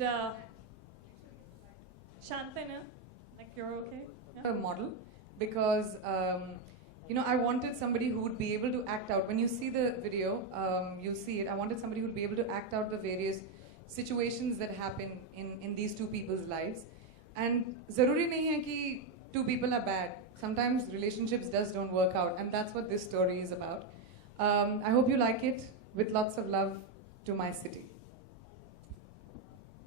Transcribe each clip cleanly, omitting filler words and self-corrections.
And Shantanu, like you're okay? A model because I wanted somebody who would be able to act out. When you see the video, you'll see it. I wanted somebody who would be able to act out the various situations that happen in these two people's lives. And zaruri nahi hai ki two people are bad. Sometimes relationships don't work out, and that's what this story is about. I hope you like it. With lots of love to my city.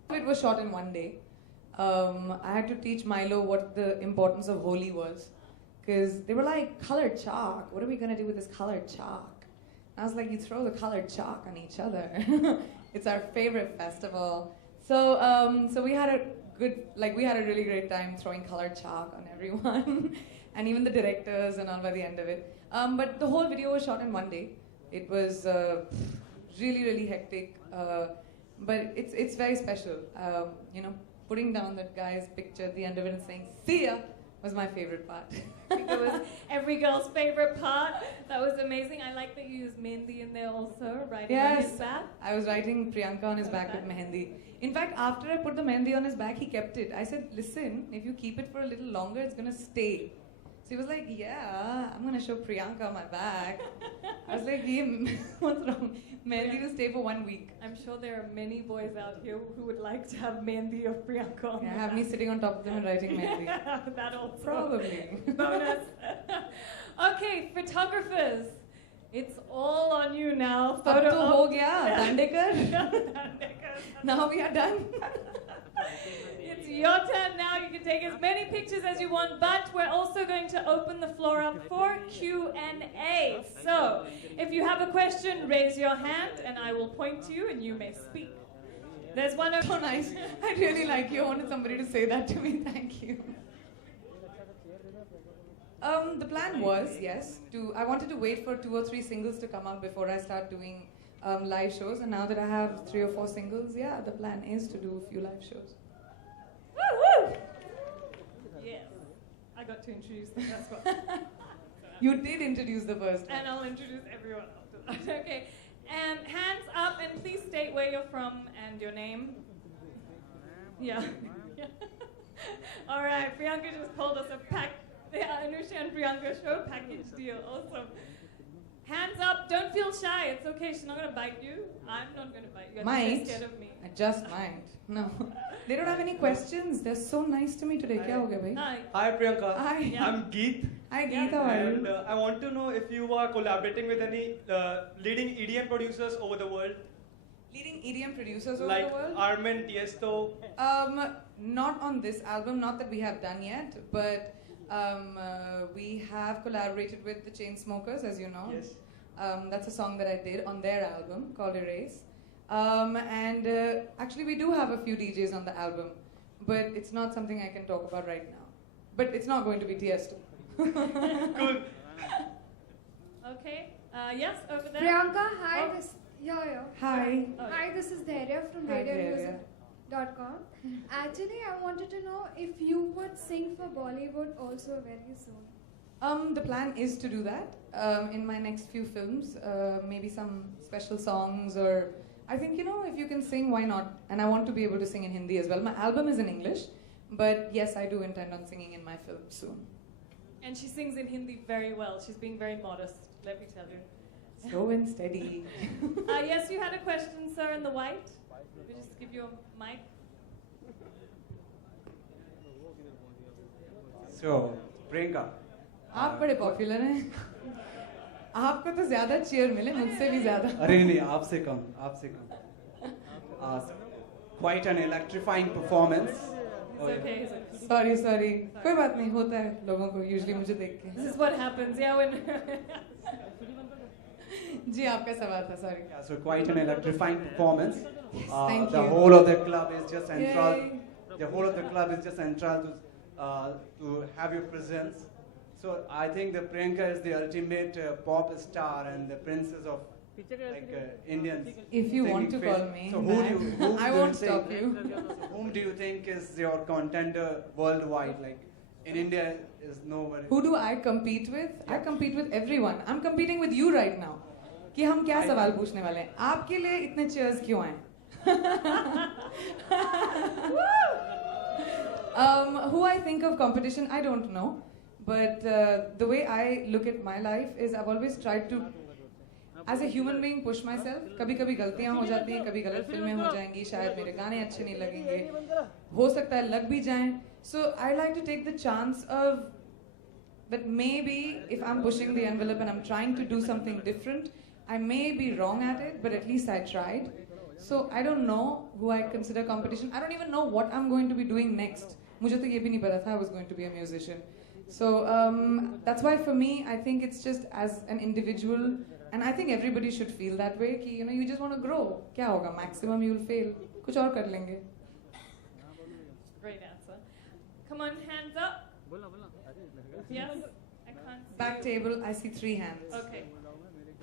It was shot in one day. I had to teach Milo what the importance of Holi was. Because they were like, colored chalk. What are we going to do with this colored chalk? I was like, you throw the colored chalk on each other. It's our favorite festival. So we had a really great time throwing colored chalk on everyone. And even the directors and all by the end of it. But the whole video was shot in one day. It was really, really hectic. But it's very special. Putting down that guy's picture at the end of it and saying, "See ya," was my favorite part. I think it was every girl's favorite part. That was amazing. I like that you used Mehendi in there also, writing on his back. I was writing Priyanka on his back with Mehendi. In fact, after I put the Mehendi on his back, he kept it. I said, listen, if you keep it for a little longer, it's going to stay. So he was like, yeah, I'm going to show Priyanka on my back. I was like, what's wrong? Mehendi will stay for 1 week. I'm sure there are many boys out here who would like to have Mehendi of Priyanka on their have back. Me sitting on top of them and writing Mehendi. Yeah, that also. Probably. Bonus. Okay, photographers. It's all on you now. Photo ho gaya, Dandekar. Now we are done. It's your turn now. You can take as many pictures as you want, but we're also going to open the floor up for Q&A. So, if you have a question, raise your hand and I will point to you and you may speak. There's one of... So nice. I really like you. I wanted somebody to say that to me. Thank you. The plan was, yes, I wanted to wait for 2 or 3 singles to come out before I start doing live shows. And now that I have 3 or 4 singles, the plan is to do a few live shows. Woo! Yes. I got to introduce the first one. You did introduce the first one. And I'll introduce everyone after that. Okay. And hands up and please state where you're from and your name. Yeah. All right. Priyanka just pulled us a pack. Yeah, Anusha and Priyanka show package deal. Awesome. Hands up. Don't feel shy. It's okay. She's not going to bite you. I'm not going to bite you. Might. Scared of me. I just might. No. They don't have any questions. They're so nice to me today. Kya ho gaya, bhai? Hi. Hi Priyanka. Hi. Yeah. I'm Geet. Hi, Geet. How are you? And I want to know if you are collaborating with any leading EDM producers over the world. Leading EDM producers over Like the world? Armin, Tiesto. Not on this album, not that we have done yet, but we have collaborated with the Chainsmokers, as you know. Yes. That's a song that I did on their album called Erase. And actually we do have a few DJs on the album, but it's not something I can talk about right now. But it's not going to be Tiesto. Cool. Okay. Yes, over there. Priyanka, hi. Oh. Hi. Oh, Hi, this is Dhairya from Hi, Dhairya. radiomusic.com. Actually, I wanted to know if you would sing for Bollywood also very soon. The plan is to do that in my next few films. Maybe some special songs, or I think, if you can sing, why not? And I want to be able to sing in Hindi as well. My album is in English, but yes, I do intend on singing in my film soon. And she sings in Hindi very well. She's being very modest, let me tell you. Slow and steady. Yes, you had a question, sir, in the white. We just give you a mic. So, Priyanka. आप बड़े popular हैं आपको तो ज़्यादा cheer मिले मुझसे भी ज़्यादा अरे नहीं आपसे कम quite an electrifying performance. It's okay, it's sorry okay. कोई बात नहीं होता है लोगों को usually मुझे देख के This is what happens, yeah, when... जी आपका सवाल था sorry Yeah, so quite an electrifying performance. Thank the you. whole of the club is just enthralled. Yay. The whole of the club is just enthralled to have your presence. So I think the Priyanka is the ultimate pop star and the princess of Indians. If you want to singing call face. me So that, I won't stop you. So whom do you think is your contender worldwide? Like in India is nobody. Who do I compete with? I compete with everyone. I'm competing with you right now. कि हम क्या सवाल पूछने वाले हैं? आपके लिए इतने cheers क्यों आए? Who I think of competition, I don't know. But the way I look at my life is I've always tried to, as a human being, push myself. कभी कभी गलतियाँ हो जाती हैं, कभी गलत फिल्में हो जाएंगी, शायद मेरे गाने अच्छे नहीं लगेंगे, हो सकता है लग भी जाएं. So I like to take the chance of that maybe if I'm pushing the envelope and I'm trying to do something different, I may be wrong at it, but at least I tried. So I don't know who I consider competition. I don't even know what I'm going to be doing next. मुझे तो ये भी नहीं पता था I was going to be a musician. So that's why for me, I think it's just as an individual, and I think everybody should feel that way. कि you just want to grow. क्या होगा? Maximum you'll fail. कुछ और कर लेंगे. Great answer. Come on, hands up. Yes? I can't see. Back table, I see 3 hands. Okay.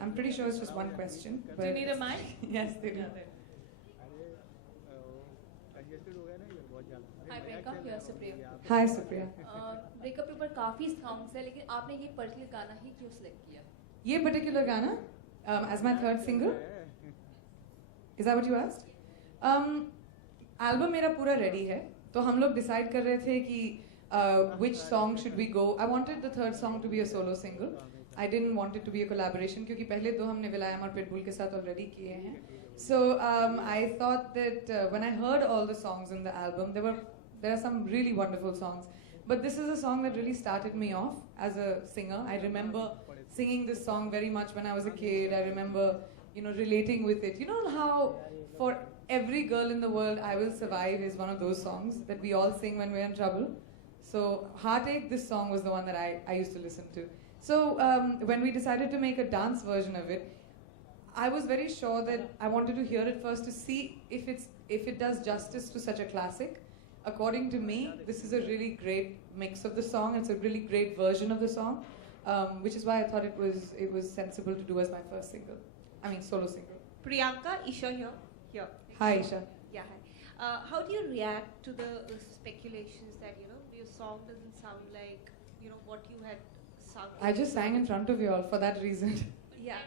I'm pretty sure it's just one question. Do you need a mic? Yes, they do. Yeah, there. Hi Priyanka, here Supriya. Hi, Supriya. Breakup के ऊपर काफी songs है, लेकिन आपने ये particular गाना ही क्यों select किया? ये particular गाना as my 3rd single. Is that what you asked? Album मेरा पूरा ready है, तो हम लोग decide कर रहे थे कि which song should we go. I wanted the 3rd song to be a solo single. I didn't want it to be a collaboration क्योंकि पहले 2 हमने विलायम और पिटबुल के साथ already किए हैं. So I thought that when I heard all the songs in the album, there are some really wonderful songs. But this is a song that really started me off as a singer. I remember singing this song very much when I was a kid. I remember, relating with it. You know how for every girl in the world, I Will Survive is one of those songs that we all sing when we're in trouble. So Heartache, this song was the one that I used to listen to. So when we decided to make a dance version of it, I was very sure that I wanted to hear it first to see if it does justice to such a classic. According to me, this is a really great mix of the song. It's a really great version of the song, which is why I thought it was sensible to do as my first single. I mean, solo single. Priyanka, Isha here. Here. Hi, Isha. Yeah, hi. How do you react to the speculations that your song doesn't sound like what you had sung? I just sang in front of you all for that reason. Yeah.